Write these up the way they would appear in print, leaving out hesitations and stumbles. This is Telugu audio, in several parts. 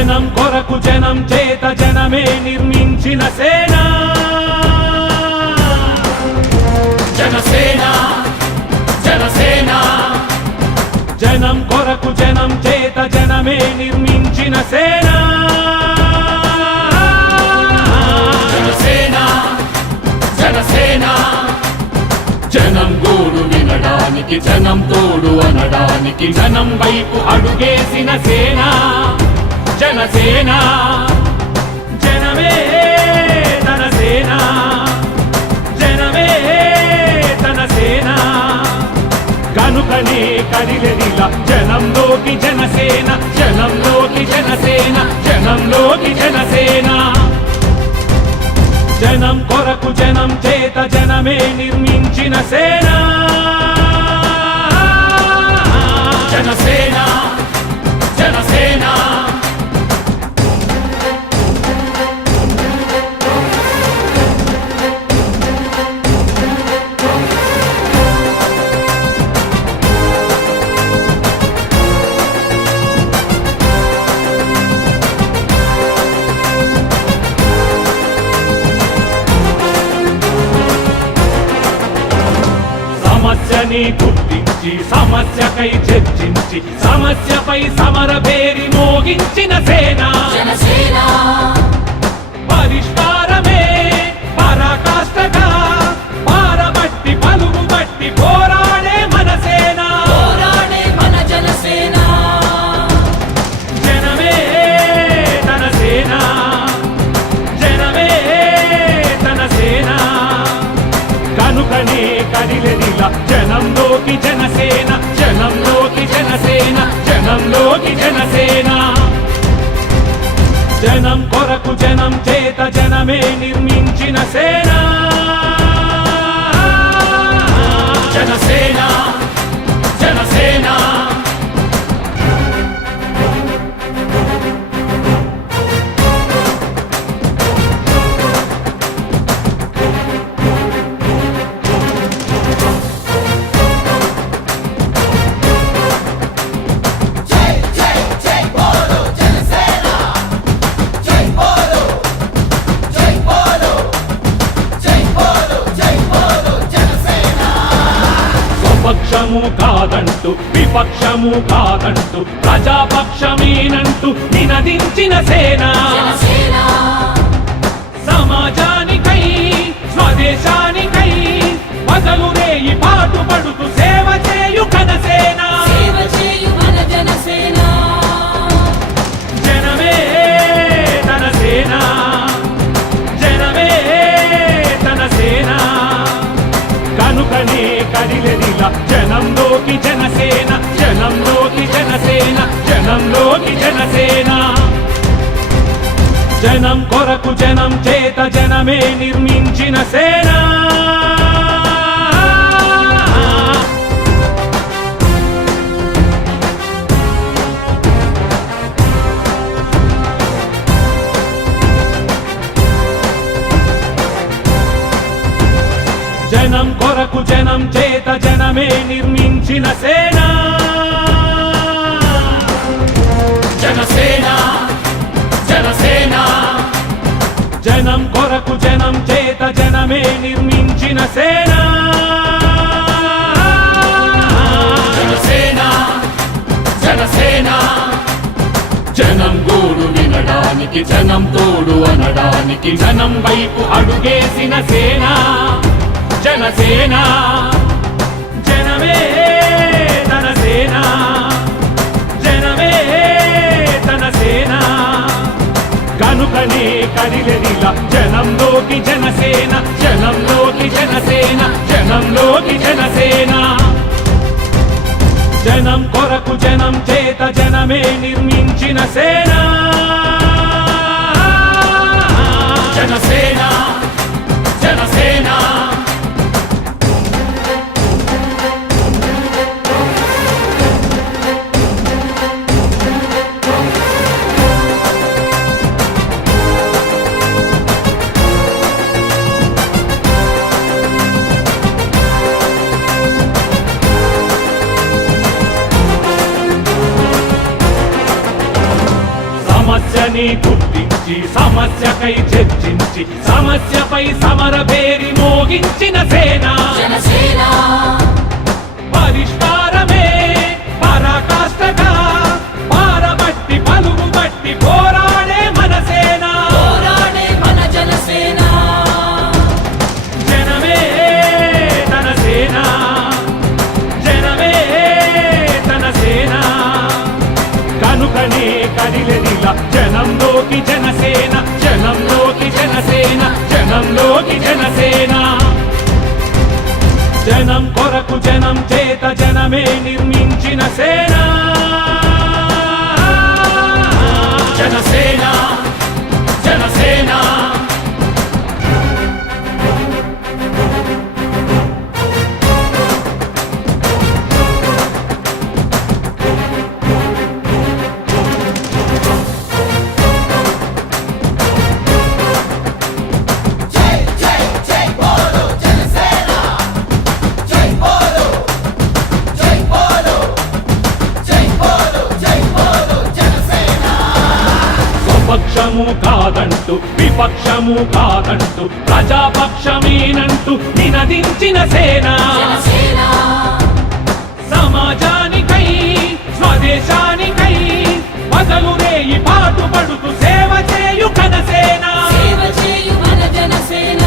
జనం కొరకు జనం చేత జనమే నిర్మించిన సేన జనసేన జనసేన జనం కొరకు జనం చేత జనమే నిర్మించిన సేన జనసేన జనసేన జనం గోడు వినడానికి జనం తోడు అనడానికి జనం వైపు అడుగేసిన సేన జనసేన జనమే తన సేన జనమే తన సేన కనుకనే కదిలెదిలా జనంలోకి జనసేన జనంలోకి జనసేన జనంలోకి జనసేన జనం కొరకు జనం చేత జనమే నిర్మించిన సేన జనసేన జనసేన సమస్యని గుర్తించి సమస్యకై చర్చించి సమస్యపై సమర పేరి మోగించిన సేన జనసేన పరిష్కారమే పరాకాష్ఠగా పారబట్టి పలుగు బట్టి పోరాడే మన సేన పోరాడే మన జనసేన జనమే తన సేన జనమే తన సేన కనుకనే కదిలెదిలా జనంలోకి జనసేన జనంలోకి జనసేన జనంలోకి జనసేన జనం కొరకు జనం చేత జనమే నిర్మించిన సేన జనసేన జనసేన స్వపక్షము కాదంటూ విపక్షము కాదంటూ ప్రజాపక్షమేనంటూ నినదించిన సేన జనసేన సమాజానికై స్వదేశానికై వదలురేయి పాటుపడుతూ సేవ చేయు ఘనసేన సేవ చేయు మన జనసేన జనమే తన సేన జనమే తన సేన కనుకనే కదిలెదిలా జనంలోకి జనసేన జనంలోకి జనసేన జనంలోకి జనసేన జనం కొరకు జనం చేత జనమే నిర్మించిన సేన జనం కొరకు జనం చేత జనమే నిర్మించిన సేన జనసేన జనసేన జనం కొరకు జనం చేత జనమే నిర్మించిన సేన జనసేన జనసేన జనం గోడు వినడానికి జనం తోడు అనడానికి జనం వైపు అడుగేసిన సేన జనసేన జనమే తన సేన జనమే తన సేన కనుకనే కదిలెదిలా జనంలోకి జనసేన జనంలోకి జనసేన జనంలోకి జనసేన జనం కొరకు జనం చేత జనమే నిర్మించిన సేన జనసేన జనసేన కనుకని గుర్తించి సమస్యకై చర్చించి సమస్యపై సమర పేరి మోగించిన సేన జనసేన పరిష్కారమే పరాకాష్ఠగా పారబట్టి పలుగు బట్టి పోరాడే మన సేన పోరాడే మన జనసేన జనమే తన సేన జనమే తన సేన కనుకనే కదిలెదిలా జనంలోకి జనసేన జనంలోకి జనసేన జనంలోకి జనసేన జనం కొరకు జనం చేత జనమే నిర్మించిన సేన జనసేన జనసేన స్వపక్షము కాదంటూ విపక్షము కాదంటూ ప్రజాపక్షమేనంటూ నినదించిన సేన జనసేన సమాజానికై స్వదేశానికై పగలు రేయి పాటుపడుతూ సేవ చేయు కనసేన సేవ చేయు మన Janasena.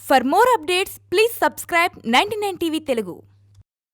For more updates, please subscribe 99 TV Telugu.